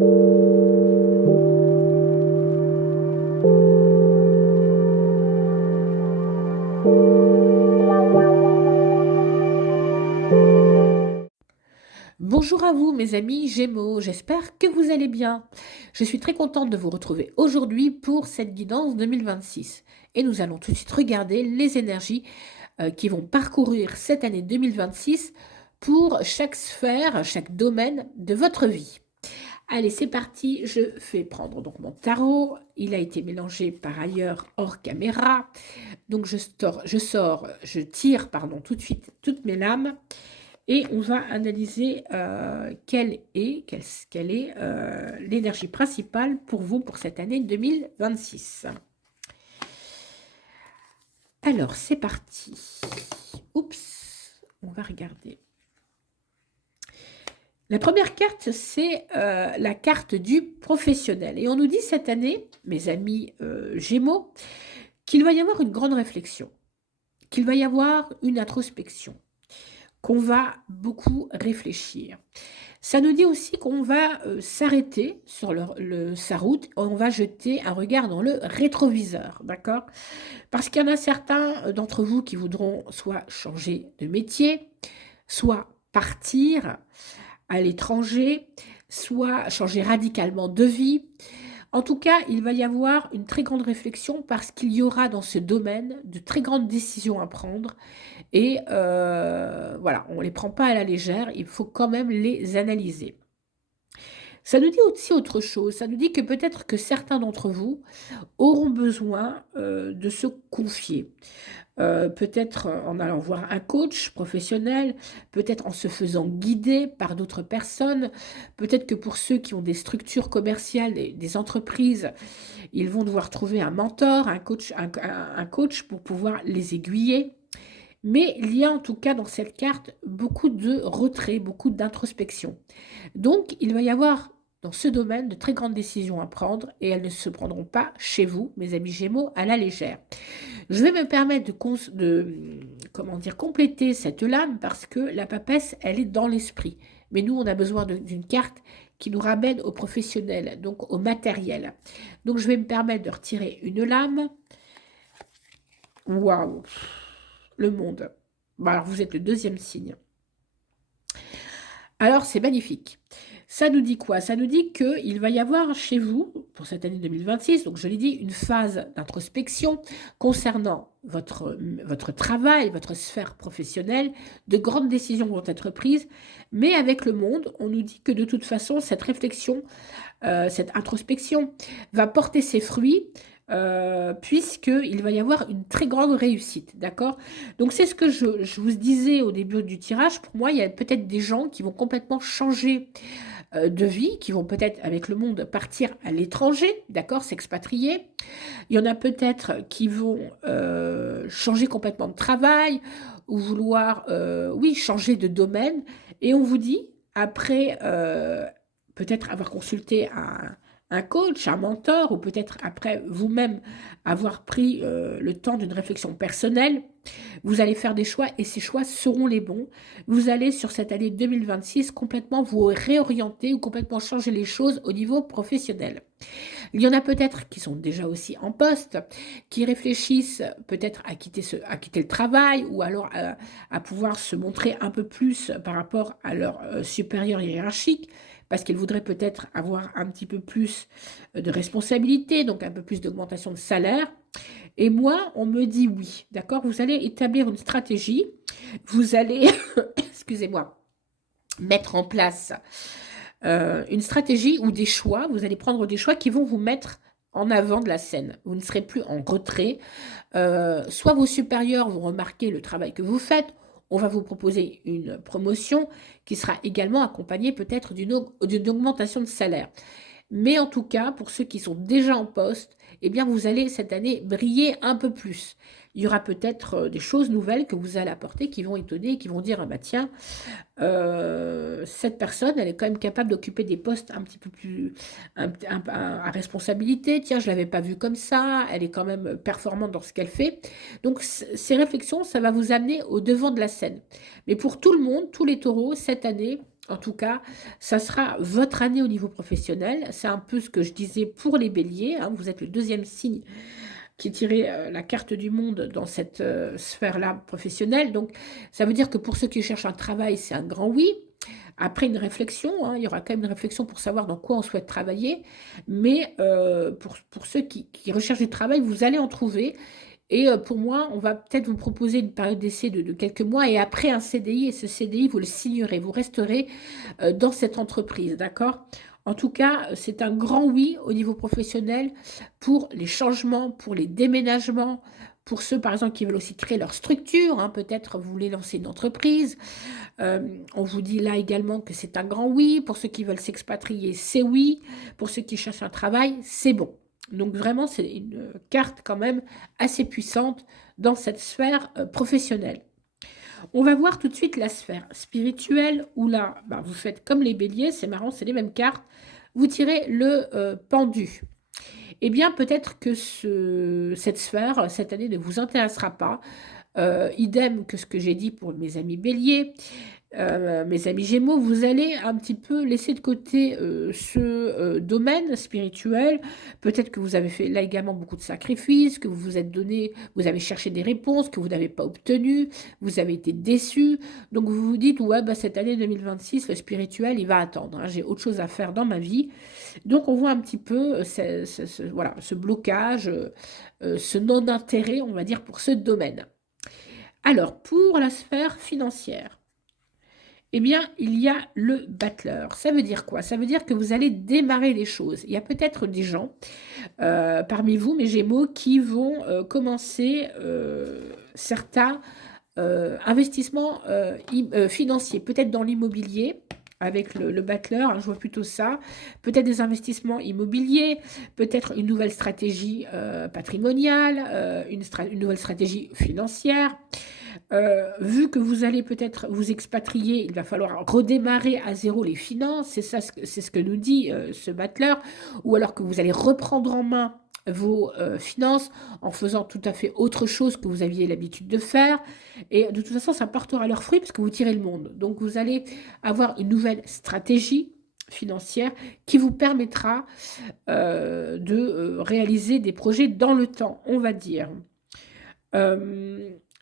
Bonjour à vous mes amis Gémeaux, j'espère que vous allez bien. Je suis très contente de vous retrouver aujourd'hui pour cette guidance 2026. Et nous allons tout de suite regarder les énergies qui vont parcourir cette année 2026 pour chaque sphère, chaque domaine de votre vie. Allez, c'est parti, je fais prendre donc mon tarot. Il a été mélangé par ailleurs hors caméra. Donc je tire tout de suite toutes mes lames. Et on va analyser quelle est l'énergie principale pour vous pour cette année 2026. Alors, c'est parti. Oups, on va regarder. La première carte, c'est la carte du professionnel. Et on nous dit cette année, mes amis Gémeaux, qu'il va y avoir une grande réflexion, qu'il va y avoir une introspection, qu'on va beaucoup réfléchir. Ça nous dit aussi qu'on va s'arrêter sur sa route, on va jeter un regard dans le rétroviseur, d'accord? Parce qu'il y en a certains d'entre vous qui voudront soit changer de métier, soit partir à l'étranger, soit changer radicalement de vie. En tout cas, il va y avoir une très grande réflexion parce qu'il y aura dans ce domaine de très grandes décisions à prendre. Et voilà, on ne les prend pas à la légère, il faut quand même les analyser. Ça nous dit aussi autre chose, ça nous dit que peut-être que certains d'entre vous auront besoin de se confier. Peut-être en allant voir un coach professionnel, peut-être en se faisant guider par d'autres personnes, peut-être que pour ceux qui ont des structures commerciales, des entreprises, ils vont devoir trouver un mentor, un coach pour pouvoir les aiguiller. Mais il y a en tout cas dans cette carte beaucoup de retrait, beaucoup d'introspection. Donc, il va y avoir dans ce domaine de très grandes décisions à prendre et elles ne se prendront pas chez vous, mes amis Gémeaux, à la légère. Je vais me permettre de compléter cette lame parce que la papesse, elle est dans l'esprit. Mais nous, on a besoin d'une carte qui nous ramène au professionnel, donc au matériel. Donc, je vais me permettre de retirer une lame. Waouh! Le monde. Bon, alors, vous êtes le deuxième signe. Alors, c'est magnifique. Ça nous dit quoi? Ça nous dit qu'il va y avoir chez vous, pour cette année 2026, donc je l'ai dit, une phase d'introspection concernant votre travail, votre sphère professionnelle. De grandes décisions vont être prises, mais avec le monde, on nous dit que de toute façon, cette réflexion, cette introspection va porter ses fruits puisqu'il va y avoir une très grande réussite, d'accord? Donc c'est ce que je vous disais au début du tirage. Pour moi, il y a peut-être des gens qui vont complètement changer de vie, qui vont peut-être avec le monde partir à l'étranger, d'accord, s'expatrier. Il y en a peut-être qui vont changer complètement de travail ou vouloir, oui, changer de domaine. Et on vous dit, après peut-être avoir consulté un coach, un mentor, ou peut-être après vous-même avoir pris le temps d'une réflexion personnelle, vous allez faire des choix et ces choix seront les bons. Vous allez sur cette année 2026 complètement vous réorienter ou complètement changer les choses au niveau professionnel. Il y en a peut-être qui sont déjà aussi en poste, qui réfléchissent peut-être à quitter le travail ou alors à pouvoir se montrer un peu plus par rapport à leur supérieur hiérarchique, parce qu'ils voudraient peut-être avoir un petit peu plus de responsabilité, donc un peu plus d'augmentation de salaire. Et moi, on me dit oui, d'accord? Vous allez établir une stratégie, vous allez, excusez-moi, mettre en place une stratégie ou des choix, vous allez prendre des choix qui vont vous mettre en avant de la scène. Vous ne serez plus en retrait. Soit vos supérieurs vont remarquer le travail que vous faites, on va vous proposer une promotion qui sera également accompagnée peut-être d'une augmentation de salaire. Mais en tout cas, pour ceux qui sont déjà en poste, eh bien, vous allez cette année briller un peu plus. Il y aura peut-être des choses nouvelles que vous allez apporter qui vont étonner, qui vont dire, ah bah tiens, cette personne, elle est quand même capable d'occuper des postes un petit peu plus à responsabilité. Tiens, je ne l'avais pas vue comme ça. Elle est quand même performante dans ce qu'elle fait. Donc, ces réflexions, ça va vous amener au devant de la scène. Mais pour tout le monde, tous les taureaux, cette année, En tout cas, ça sera votre année au niveau professionnel. C'est un peu ce que je disais pour les béliers, hein. Vous êtes le deuxième signe qui tirait la carte du monde dans cette sphère-là professionnelle. Donc, ça veut dire que pour ceux qui cherchent un travail, c'est un grand oui. Après une réflexion, hein, il y aura quand même une réflexion pour savoir dans quoi on souhaite travailler. Mais pour ceux qui recherchent du travail, vous allez en trouver. Et pour moi, on va peut-être vous proposer une période d'essai de quelques mois et après un CDI. Et ce CDI, vous le signerez, vous resterez dans cette entreprise, d'accord? En tout cas, c'est un grand oui au niveau professionnel pour les changements, pour les déménagements, pour ceux, par exemple, qui veulent aussi créer leur structure, hein, peut-être vous voulez lancer une entreprise. On vous dit là également que c'est un grand oui. Pour ceux qui veulent s'expatrier, c'est oui. Pour ceux qui cherchent un travail, c'est bon. Donc vraiment, c'est une carte quand même assez puissante dans cette sphère professionnelle. On va voir tout de suite la sphère spirituelle où là, bah, vous faites comme les béliers, c'est marrant, c'est les mêmes cartes. Vous tirez le pendu. Eh bien, peut-être que cette sphère, cette année, ne vous intéressera pas. Idem que ce que j'ai dit pour mes amis béliers. Mes amis Gémeaux, vous allez un petit peu laisser de côté ce domaine spirituel. Peut-être que vous avez fait là également beaucoup de sacrifices, que vous vous êtes donné, vous avez cherché des réponses que vous n'avez pas obtenues, vous avez été déçus. Donc vous vous dites, ouais, bah, cette année 2026, le spirituel, il va attendre, hein, j'ai autre chose à faire dans ma vie. Donc on voit un petit peu voilà, ce blocage, ce non-intérêt, on va dire, pour ce domaine. Alors, pour la sphère financière, eh bien, il y a le battleur. Ça veut dire quoi? Ça veut dire que vous allez démarrer les choses. Il y a peut-être des gens parmi vous, mes Gémeaux, qui vont commencer certains investissements financiers, peut-être dans l'immobilier. Avec le battleur, hein, je vois plutôt ça. Peut-être des investissements immobiliers, peut-être une nouvelle stratégie patrimoniale, une nouvelle stratégie financière. Vu que vous allez peut-être vous expatrier, il va falloir redémarrer à zéro les finances, c'est ça, c'est ce que nous dit ce battleur, ou alors que vous allez reprendre en main vos finances en faisant tout à fait autre chose que vous aviez l'habitude de faire. Et de toute façon, ça portera leurs fruits parce que vous tirez le monde. Donc, vous allez avoir une nouvelle stratégie financière qui vous permettra de réaliser des projets dans le temps, on va dire.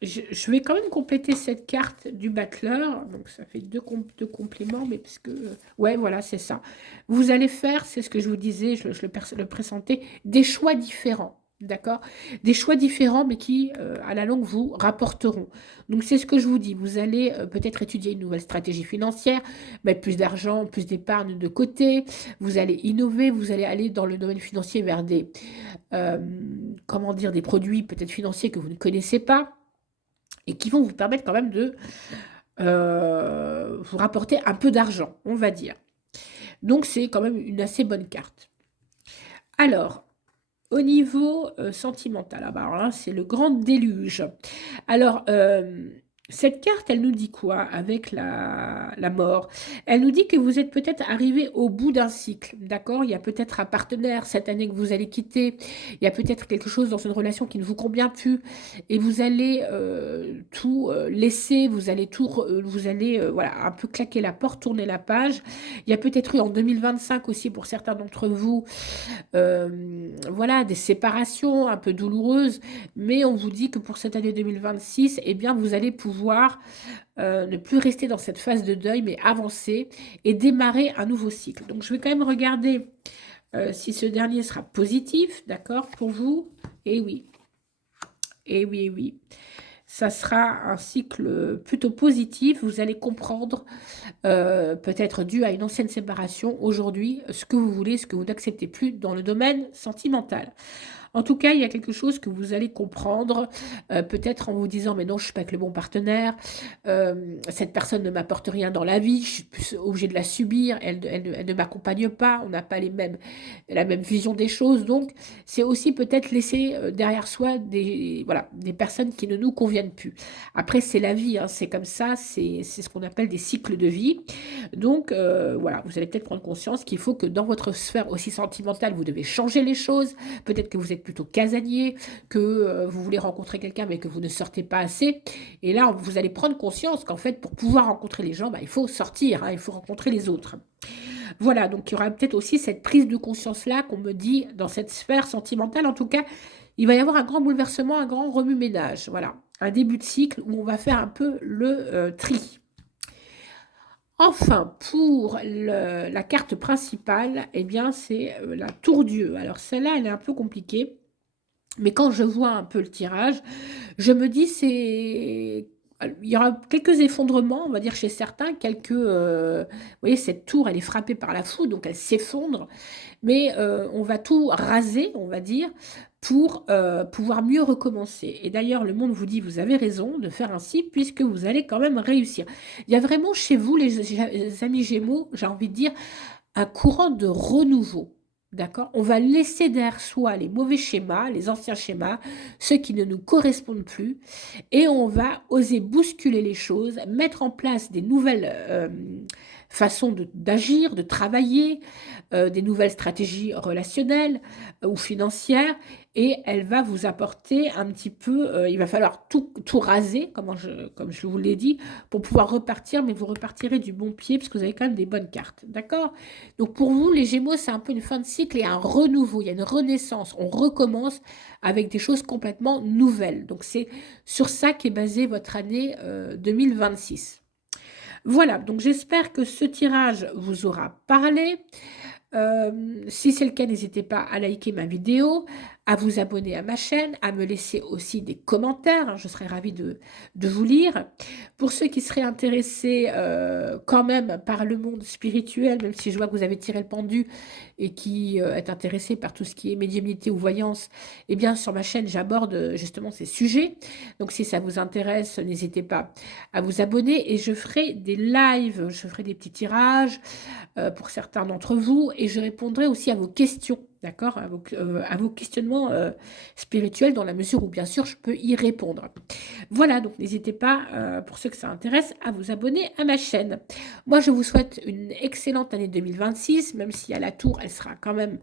Je vais quand même compléter cette carte du battleur. Donc, ça fait deux compléments, mais parce que... ouais, voilà, c'est ça. Vous allez faire, c'est ce que je vous disais, je le pressentais, des choix différents. D'accord? Des choix différents, mais qui, à la longue, vous rapporteront. Donc, c'est ce que je vous dis. Vous allez peut-être étudier une nouvelle stratégie financière, mettre plus d'argent, plus d'épargne de côté. Vous allez innover, vous allez aller dans le domaine financier vers des, comment dire, des produits peut-être financiers que vous ne connaissez pas et qui vont vous permettre quand même de vous rapporter un peu d'argent, on va dire. Donc, c'est quand même une assez bonne carte. Alors, au niveau sentimental, alors là, c'est le grand déluge. Alors, cette carte, elle nous dit quoi avec la mort? Elle nous dit que vous êtes peut-être arrivé au bout d'un cycle, d'accord? Il y a peut-être un partenaire cette année que vous allez quitter, il y a peut-être quelque chose dans une relation qui ne vous convient plus, et vous allez tout laisser, vous allez voilà, un peu claquer la porte, tourner la page. Il y a peut-être eu en 2025 aussi pour certains d'entre vous, voilà, des séparations un peu douloureuses, mais on vous dit que pour cette année 2026, eh bien, vous allez pouvoir ne plus rester dans cette phase de deuil, mais avancer et démarrer un nouveau cycle. Donc, je vais quand même regarder si ce dernier sera positif, d'accord, pour vous. Et oui, et oui, et oui. Ça sera un cycle plutôt positif. Vous allez comprendre, peut-être dû à une ancienne séparation, aujourd'hui, ce que vous voulez, ce que vous n'acceptez plus dans le domaine sentimental. En tout cas, il y a quelque chose que vous allez comprendre, peut-être en vous disant, mais non, je ne suis pas avec le bon partenaire, cette personne ne m'apporte rien dans la vie, je suis plus obligée de la subir, elle ne m'accompagne pas, on n'a pas la même vision des choses. Donc, c'est aussi peut-être laisser derrière soi voilà, des personnes qui ne nous conviennent plus. Après, c'est la vie, hein, c'est comme ça, c'est ce qu'on appelle des cycles de vie. Donc, voilà, vous allez peut-être prendre conscience qu'il faut que dans votre sphère aussi sentimentale, vous devez changer les choses. Peut-être que vous êtes êtes plutôt casanier, que vous voulez rencontrer quelqu'un mais que vous ne sortez pas assez. Et là, vous allez prendre conscience qu'en fait, pour pouvoir rencontrer les gens, bah, il faut sortir, hein, il faut rencontrer les autres. Voilà, donc il y aura peut-être aussi cette prise de conscience-là qu'on me dit dans cette sphère sentimentale. En tout cas, il va y avoir un grand bouleversement, un grand remue-ménage. Voilà, un début de cycle où on va faire un peu le tri. Enfin, pour la carte principale, eh bien, c'est la tour Dieu. Alors celle-là, elle est un peu compliquée, mais quand je vois un peu le tirage, je me dis il y aura quelques effondrements, on va dire chez certains, vous voyez, cette tour, elle est frappée par la foudre, donc elle s'effondre, mais on va tout raser, on va dire, pour pouvoir mieux recommencer. Et d'ailleurs, le monde vous dit, vous avez raison de faire ainsi, puisque vous allez quand même réussir. Il y a vraiment chez vous, les amis Gémeaux, j'ai envie de dire, un courant de renouveau. D'accord? On va laisser derrière soi les mauvais schémas, les anciens schémas, ceux qui ne nous correspondent plus, et on va oser bousculer les choses, mettre en place des nouvelles façons d'agir, de travailler, des nouvelles stratégies relationnelles ou financières, et elle va vous apporter un petit peu, il va falloir tout raser, comme je vous l'ai dit, pour pouvoir repartir, mais vous repartirez du bon pied, parce que vous avez quand même des bonnes cartes, d'accord? Donc pour vous, les Gémeaux, c'est un peu une fin de cycle et un renouveau, il y a une renaissance, on recommence avec des choses complètement nouvelles. Donc c'est sur ça qu'est basée votre année 2026. Voilà, donc j'espère que ce tirage vous aura parlé. Si c'est le cas, n'hésitez pas à liker ma vidéo, à vous abonner à ma chaîne, à me laisser aussi des commentaires, hein, je serais ravie de vous lire. Pour ceux qui seraient intéressés quand même par le monde spirituel, même si je vois que vous avez tiré le pendu et qui est intéressé par tout ce qui est médiumnité ou voyance, eh bien sur ma chaîne j'aborde justement ces sujets. Donc si ça vous intéresse, n'hésitez pas à vous abonner et je ferai des lives, je ferai des petits tirages pour certains d'entre vous, et je répondrai aussi à vos questions, d'accord, à vos questionnements spirituels, dans la mesure où, bien sûr, je peux y répondre. Voilà, donc n'hésitez pas, pour ceux que ça intéresse, à vous abonner à ma chaîne. Moi, je vous souhaite une excellente année 2026, même si à la tour, elle sera quand même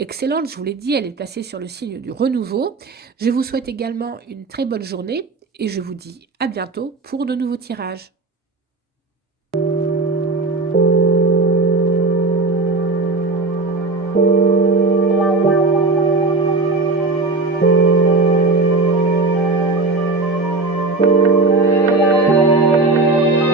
excellente. Je vous l'ai dit, elle est placée sur le signe du renouveau. Je vous souhaite également une très bonne journée, et je vous dis à bientôt pour de nouveaux tirages.